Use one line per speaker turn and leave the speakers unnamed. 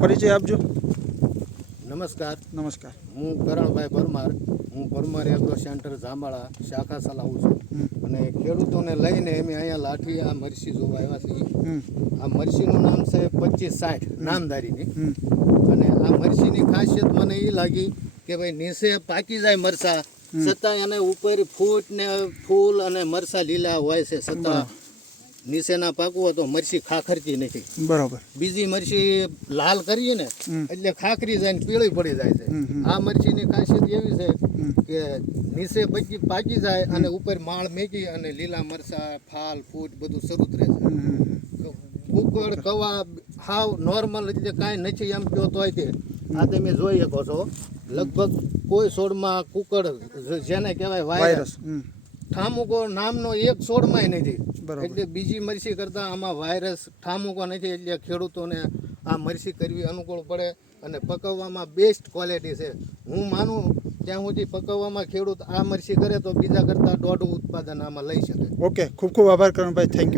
પરિચય આપજો.
નમસ્કાર.
નમસ્કાર.
હું કરણભાઈ પરમાર. હું પરમાર એગ્રો સેન્ટર જાંબાળા શાખા ચલાવું છું. અને ખેડૂતોને લઈને અમે અહીંયા લાઠી આ મરસી જોવા આવ્યા છીએ. આ મરસીનું નામ છે પચીસ સાઠ નામદારીની. અને આ મરસીની ખાસિયત મને એ લાગી કે ભાઈ નીચે પાકી જાય મરસા છતાં એને ઉપર ફૂટ ને ફૂલ અને મરસા લીલા હોય છે છતાં નીચેના પાકવો તો મરસી ખાખરતી નથી.
બરાબર.
બીજી મરચી લાલ કરીએ ને એટલે ખાખરી જાય ને પીળી પડી જાય છે. આ મરચીની ખાસિયત એવી છે કે નીચે પછી પાકી જાય અને ઉપર માળ મેકી અને લીલા મરચા ફાલ ફૂટ બધું શરૂ રહે છે. કુકડ કવા હાવ નોર્મલ એટલે કાંઈ નથી એમ કયો તોય તે. આ તમે જોઈ શકો છો. લગભગ કોઈ છોડમાં કુકડ જેને કહેવાય વાયરસ. ઠામુકો નામનો એક છોડમાંય નથી. એટલે બીજી મરસી કરતાં આમાં વાયરસ ઠામુકો નથી એટલે ખેડૂતોને આ મરસી કરવી અનુકૂળ પડે અને પકવવામાં બેસ્ટ ક્વોલિટી છે. હું માનું ત્યાં સુધી પકવવામાં ખેડૂત આ મરસી કરે તો બીજા કરતાં દોઢ ઉત્પાદન આમાં લઈ શકે.
ઓકે ખૂબ ખૂબ આભાર કરણભાઈ. Thank you